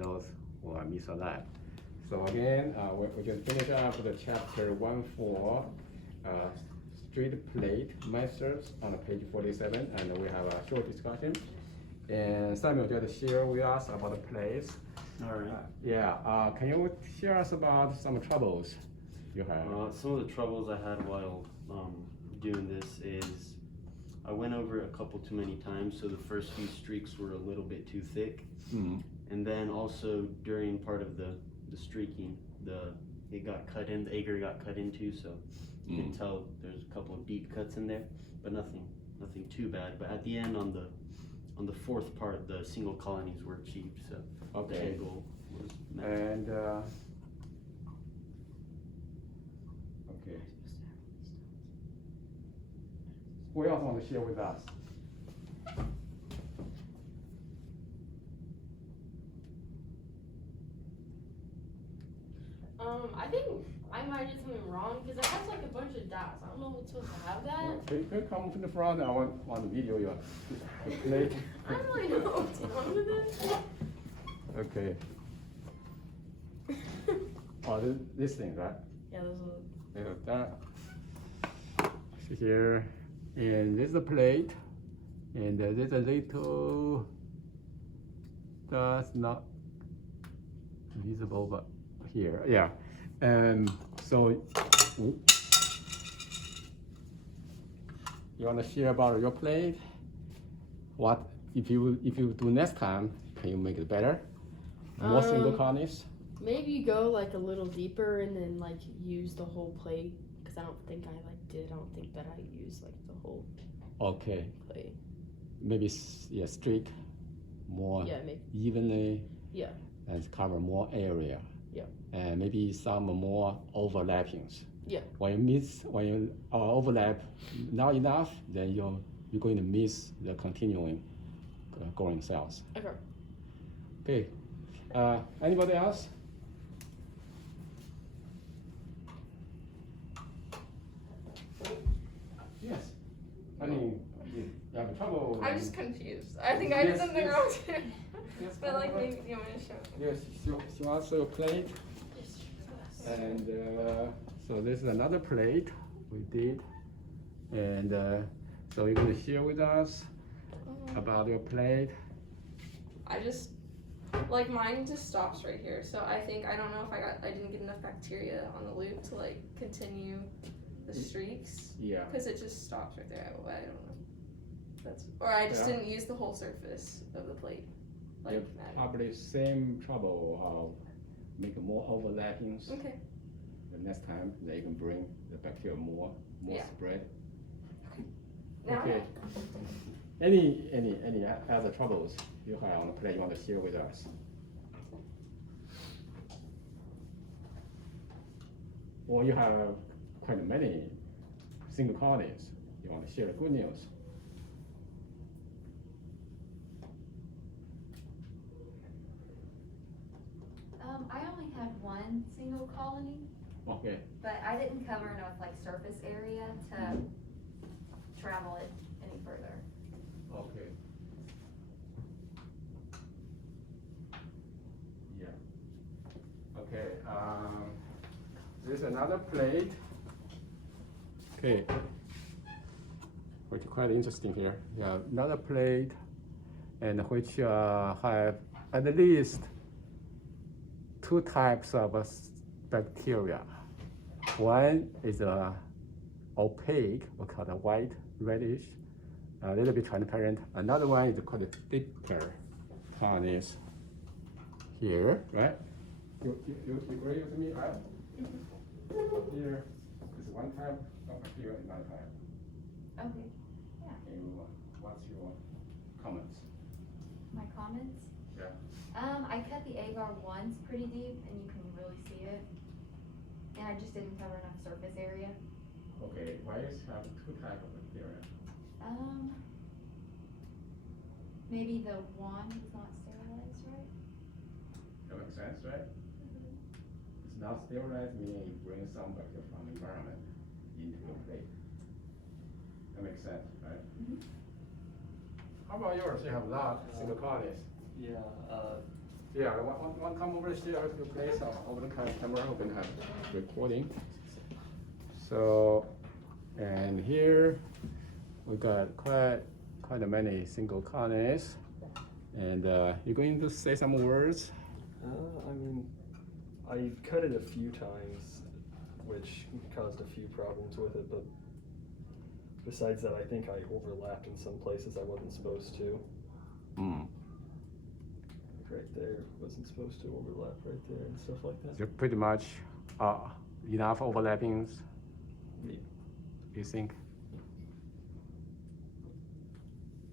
those who are misaligned. So again, we can finish up the chapter 1 straight plate methods on page 47, and we have a short discussion. And Samuel just share with us about the plates. All right. Can you share us about some troubles you have? Some of the troubles I had while doing this is I went over it a couple too many times, so the first few streaks were a little bit too thick. And then also during part of the streaking, it got cut in, the agar got cut into, so you can tell there's a couple of deep cuts in there, but nothing too bad. But at the end, on the fourth part, the single colonies were achieved, so the end goal was met. And who else want to share with us? I think I might do something wrong because it has like a bunch of dots. I don't know if it's supposed to have that. Can you come from the front? I want to video your plate. I don't really know what's wrong with it. Okay. This thing, right? Yeah, those are. That. Here, and this is a plate, and there's a little that's not visible, but here, yeah. And so you want to share about your plate? What if you do next time? Can you make it better? More single colonies? Maybe go like a little deeper and then like use the whole plate, because I don't think I did. I don't think that I used like the whole plate. Maybe streak more evenly. Yeah. And cover more area. Yeah. And maybe some more overlappings. Yeah. When you overlap not enough, then you're going to miss the continuing growing cells. Okay. Anybody else? Yes. I mean, you have trouble. I'm just confused. I think I did something wrong too. But like, maybe you want me to show? Yes, she also plate. And so this is another plate we did. And so you're going to share with us about your plate. I just, like mine just stops right here. So I think, I don't know if I didn't get enough bacteria on the loop to like continue the streaks. Yeah. Because it just stops right there. I don't know. Or I just didn't use the whole surface of the plate. Like probably same trouble make more overlappings. Okay. The next time they can bring the bacteria more spread. Okay. Any other troubles you have on the plate you want to share with us? Or you have quite many single colonies. You want to share the good news? I only had one single colony. Okay. But I didn't cover enough like surface area to travel it any further. Okay. Yeah. Okay. There's another plate. Okay. Which is quite interesting here. Yeah, another plate, and which have at least 2 types of bacteria. One is opaque, we call it white, reddish, a little bit transparent. Another one is called thicker colonies here, right? You agree with me, right? Here is one type of bacteria and another type. Okay. Yeah. What's your comments? My comments? Yeah. I cut the agar once pretty deep, and you can really see it. And I just didn't cover enough surface area. Okay, why is have 2 types of bacteria? Maybe the one is not sterilized, right? That makes sense, right? It's not sterilized, meaning you bring some bacteria from the environment into your plate. That makes sense, right? How about yours? You have a lot of single colonies. Yeah. here. One come over here to place over the camera. We're gonna have recording. So, and here we got quite many single colonies. And you're going to say some words? I mean, I cut it a few times, which caused a few problems with it, but besides that, I think I overlapped in some places I wasn't supposed to. Mm. Right there, wasn't supposed to overlap right there and stuff like that. They're pretty much enough overlappings, Yeah. you think?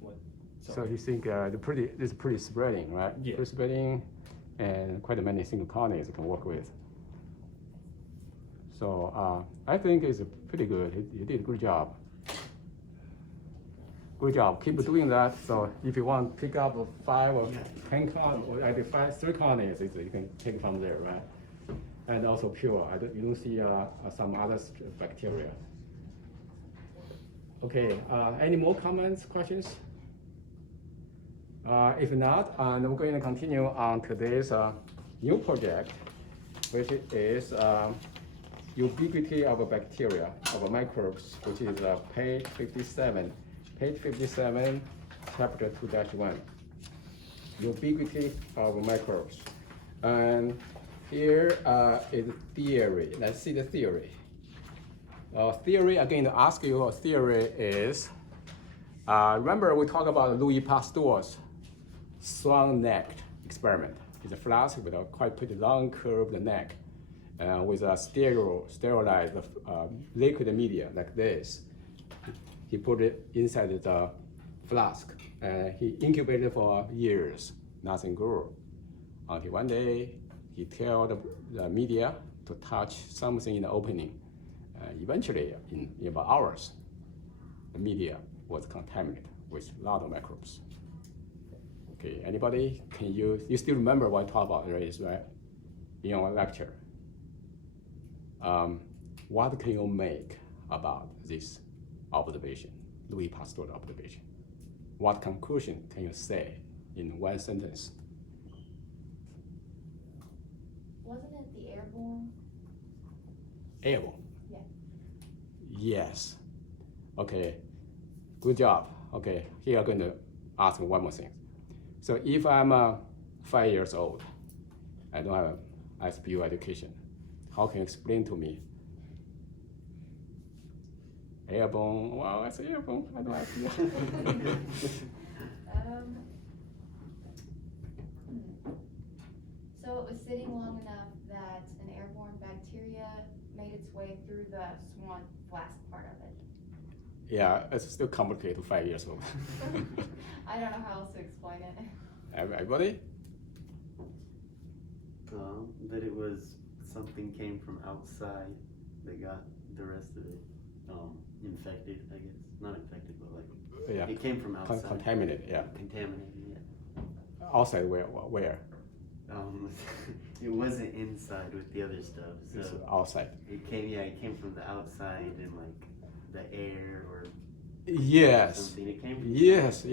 What? So you think it's pretty spreading, right? Yeah. Pretty spreading, and quite many single colonies you can work with. So I think it's pretty good. You did a good job. Good job. Keep doing that. So if you want to pick up 5 or 10 colonies, or either 3 colonies, you can take it from there, right? And also pure. You don't see some other bacteria. Okay. Any more comments, questions? If not, then we're going to continue on today's new project, which is Ubiquity of Bacteria, of Microbes, which is page 57. Page 57, chapter 2-1. Ubiquity of Microbes. And here is theory. Let's see the theory. Theory, again, to ask you a theory is, remember we talked about Louis Pasteur's swan-necked experiment. It's a flask with a quite pretty long curved neck with a sterilized liquid media like this. He put it inside the flask and he incubated for years, nothing grew. Until one day, he tell the media to touch something in the opening. Eventually, in about hours, the media was contaminated with a lot of microbes. Okay, anybody, can you still remember what I talked about this, right? In our lecture. What can you make about this observation, Louis Pasteur observation? What conclusion can you say in one sentence? Wasn't it the airborne? Airborne? Yeah. Yes. Okay, good job. Okay, here I'm going to ask one more thing. So if I'm 5 years old, I don't have SBU education, how can you explain to me? Airborne, well, I say airborne, I don't have So it was sitting long enough that an airborne bacteria made its way through the swan flask part of it. Yeah, it's still complicated 5 years old. I don't know how else to explain it. Everybody? That it was something came from outside that got the rest of it infected, I guess. Not infected, but like Yeah. it came from outside. Contaminated, yeah. Contaminated, yeah. Outside where? It wasn't inside with the other stuff. So It's outside. it came from the outside and like the air or Yes. something. It came from Yes.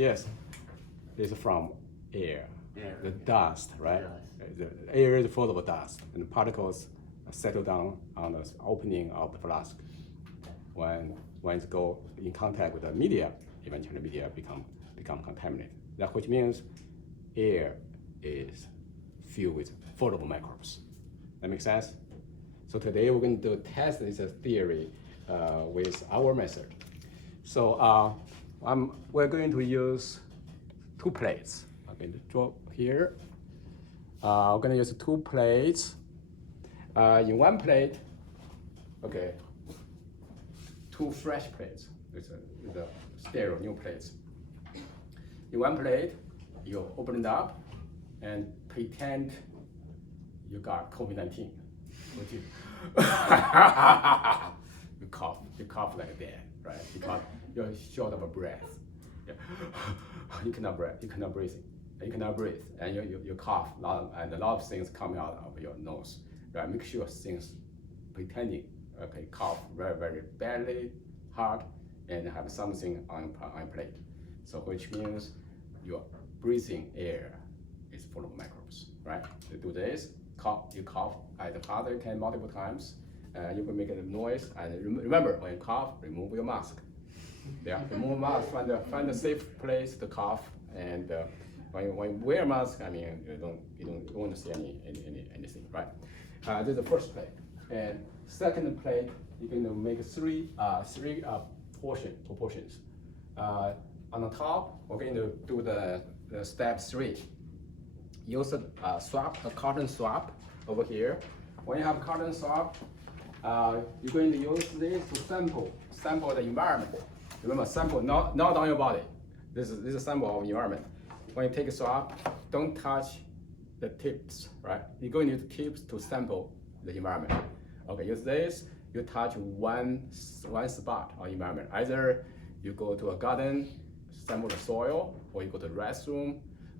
It's from air. air. The dust, right? Dust. The air is full of dust, and the particles settle down on the opening of the flask. When it go in contact with the media, eventually the media become contaminated. That which means air is filled with full of microbes. That makes sense? So today we're going to test this theory with our method. So we're going to use 2 plates. I'm going to draw here. We're going to use 2 plates. In one plate, okay, 2 fresh plates with the sterile new plates. In one plate, you open it up and pretend you got COVID-19. Which is you cough like that, right? Because you're short of a breath. Yeah. You cannot breathe, and you cough, and a lot of things coming out of your nose. Right? Make sure things pretending, okay, cough very, very badly, hard, and have something on your plate. So which means your breathing air is full of microbes, right? to do this. You cough either harder, you can multiple times. You can make a noise. And remember, when you cough, remove your mask. Yeah, remove mask. Find a safe place to cough. And when you wear a mask, I mean, you don't want to see anything, right? This is the first plate. And second plate, you're going to make three proportions. On the top, we're going to do the step 3. Use a cotton swab over here. When you have cotton swab, you're going to use this to sample the environment. Remember, sample not on your body. This is a sample of environment. When you take a swab, don't touch the tips, right? You're going to use tips to sample the environment. Okay, use this. You touch one spot on environment. Either you go to a garden, sample the soil, or you go to the restroom,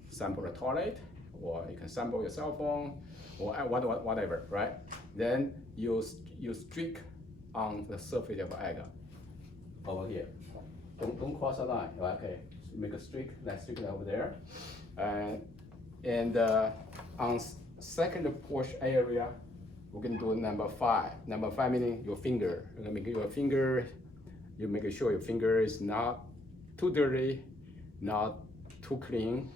sample the toilet, or you can sample your cell phone, or whatever, right? Then you streak on the surface of agar over here. Don't cross the line, right? Okay? Make a streak, that streak over there, and on second push area, we're gonna do number 5. Number 5 meaning your finger. You're gonna make your finger. You make sure your finger is not too dirty, not too clean,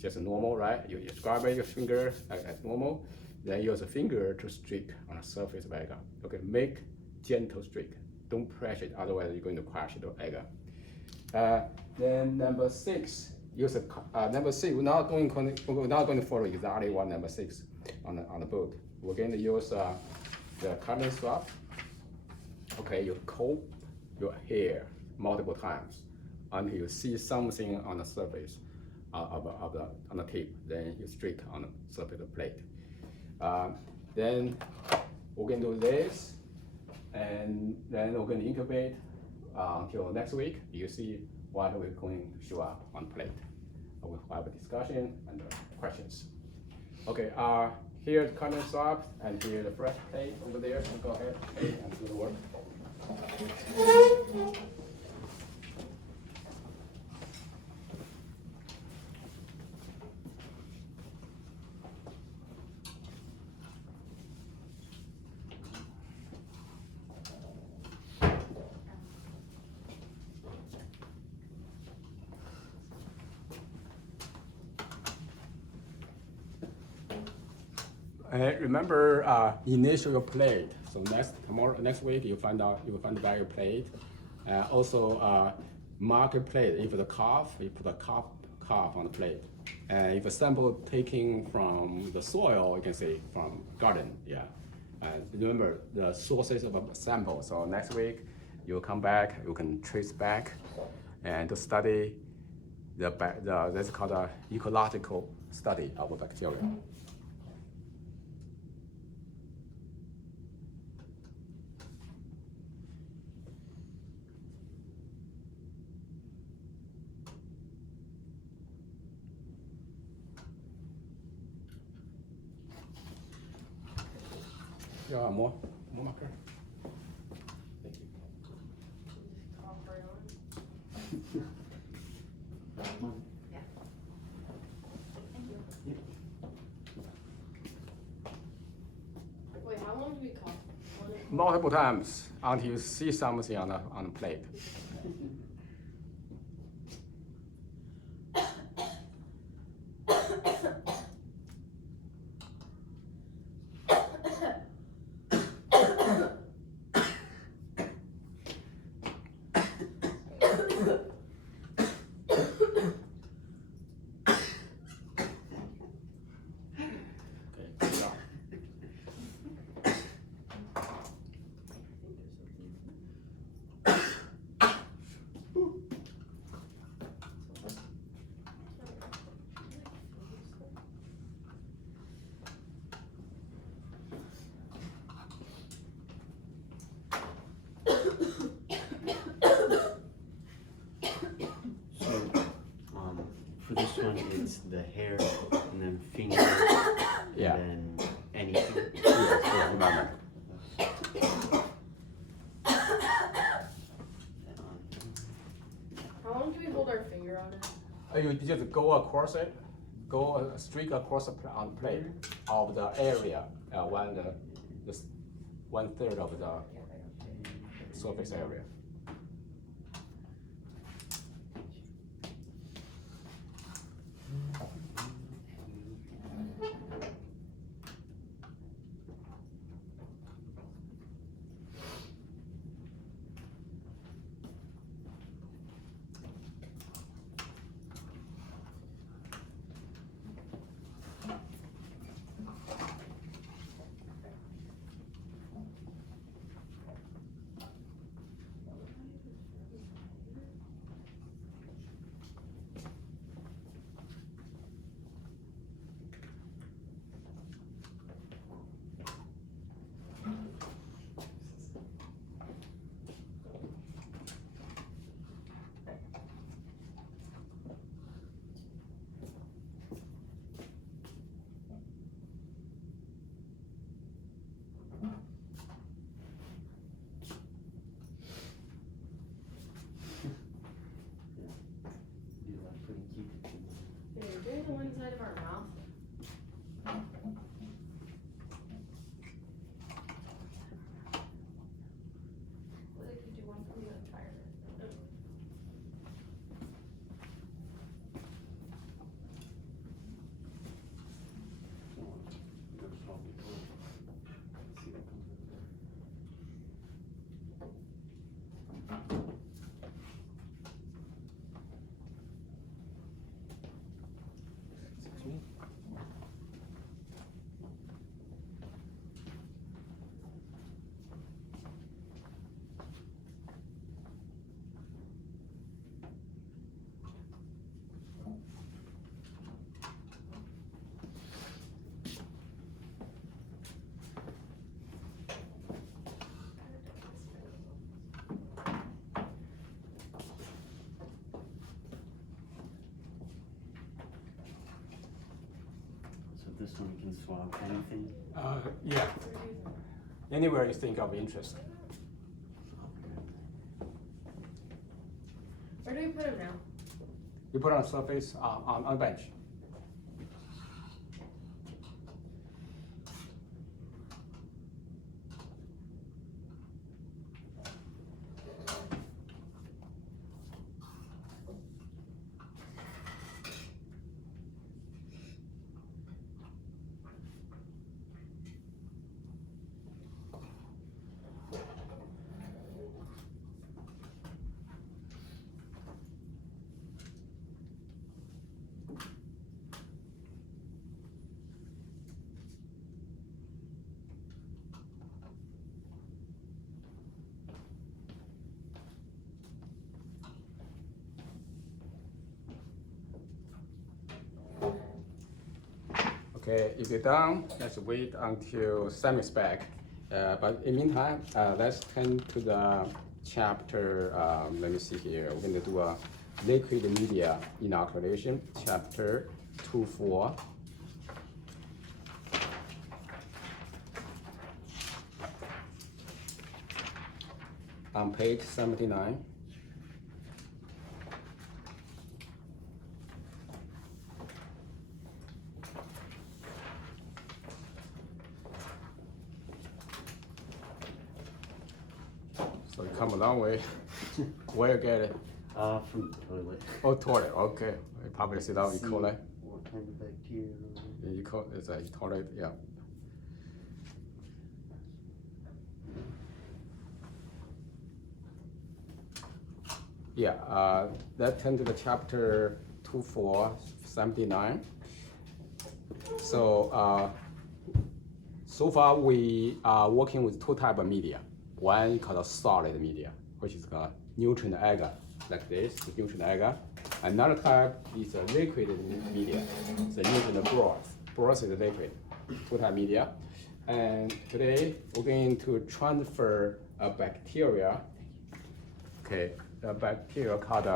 just normal, right? You scrub your finger as normal. Then use a finger to streak on the surface of agar. Okay, make gentle streak. Don't press it, otherwise you're going to crush the agar. Then number 6, use number 6. We're not going to follow exactly what number 6 on the boat. We're going to use the cotton swab. Okay, you comb your hair multiple times until you see something on the surface on the tip. Then you streak on the surface of the plate. Then we're going to do this, and then we're going to incubate until next week. You see what we're going to show up on plate. We'll have a discussion and questions. Okay, here's the cotton swab, and here's the fresh plate over there. So go ahead and do the work. Remember, initial your plate. So next week you find out your plate. Also, mark your plate. If the cough, you put a cough on the plate. If a sample taken from the soil, you can say from garden. Yeah. Remember the sources of a sample. So next week you come back. You can trace back, and to study that's called an ecological study of a bacteria. Yeah, more marker. Thank you. Yeah. Thank you. Wait, how long do we cough? Multiple times until you see something on the plate. For this one, it's the hair, and then finger, Yeah. and then anything. Yeah, remember. How long do we hold our finger on it? You just go across it, go a streak across on the plate of the area, one third of the surface area. Do the one side of our mouth. Well, they could do one for the entire. So this one you can swab anything. Yeah. Anywhere you think of interest. Where do we put him now? You put on surface on a bench. Okay, if you're done, let's wait until Sam is back. But in the meantime, let's turn to the chapter, let me see here. We're gonna do a liquid media inoculation, chapter 2.4. On page 79. So you come a long way. Where you get it? From the toilet. Oh, toilet. Okay. You probably sit down. E. See coli. what kind of bacteria? E. coli. It's a toilet. Yeah. Yeah. Let's turn to the chapter 2.4.79. So so far we are working with two types of media. One called a solid media, which is called nutrient agar, like this, the nutrient agar. Another type is a liquid media, the nutrient broth. Broth is a liquid, two-type media. And today we're going to transfer a bacteria. Okay, a bacteria called,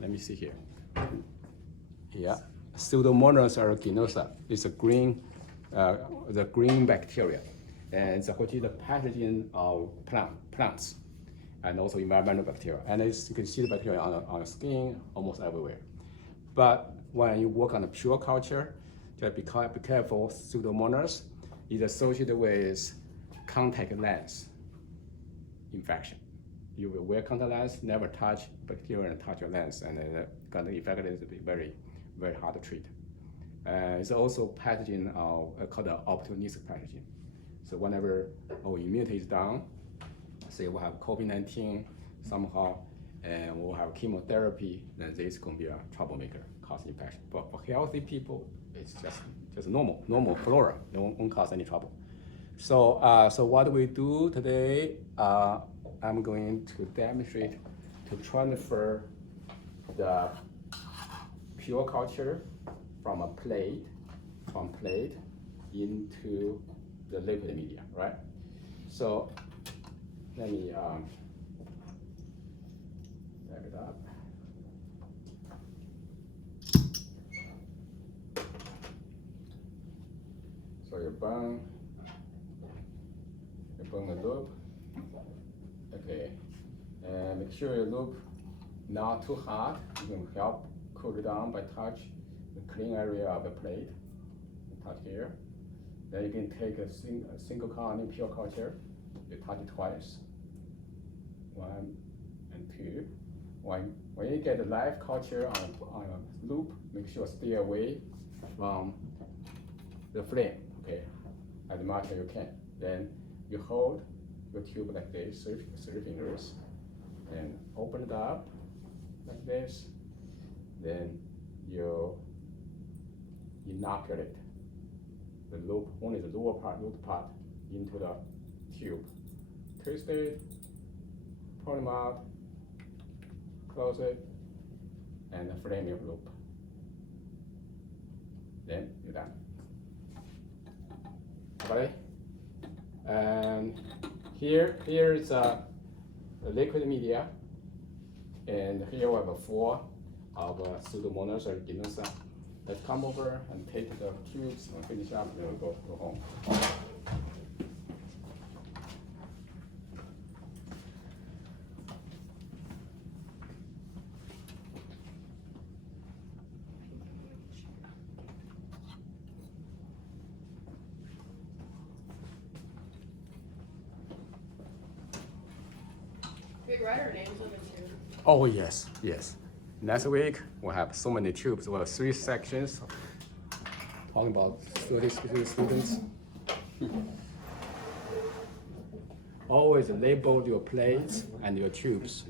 let me see here. Yeah, Pseudomonas aeruginosa. It's a green, the green bacteria. And which is the pathogen of plants and also environmental bacteria. And you can see the bacteria on the skin almost everywhere. But when you work on a pure culture, just be careful. Pseudomonas is associated with contact lens infection. You will wear contact lens, never touch bacteria and touch your lens, and then the infection is very, very hard to treat. It's also pathogen called the opportunistic pathogen. So whenever our immunity is down, say we have COVID-19 somehow, and we'll have chemotherapy, then this is going to be a troublemaker, cause infection. But for healthy people, it's just normal flora. It won't cause any trouble. So so what we do today, I'm going to demonstrate to transfer the pure culture from plate into the liquid media, right? So let me wrap it up. So you burn the loop. Okay, and make sure your loop not too hot. You can help cool it down by touch the clean area of the plate. Touch here. Then you can take a single colony pure culture. You touch it twice. 1 and 2. When you get the live culture on a loop, make sure stay away from the flame. Okay, as much as you can. Then you hold your tube like this, 3 fingers, and open it up like this. Then you inoculate the loop, only the lower part, root part, into the tube. Twist it, pull them out, close it, and flame your loop. Then you're done. Okay. And here is a liquid media, and here we have 4 of Pseudomonas or aeruginosa. Let's come over and take the tubes and finish up, and we'll go home. Big writer names on it too. Oh yes. Next week we'll have so many tubes. We'll have 3 sections talking about 30 students. Always label your plates and your tubes.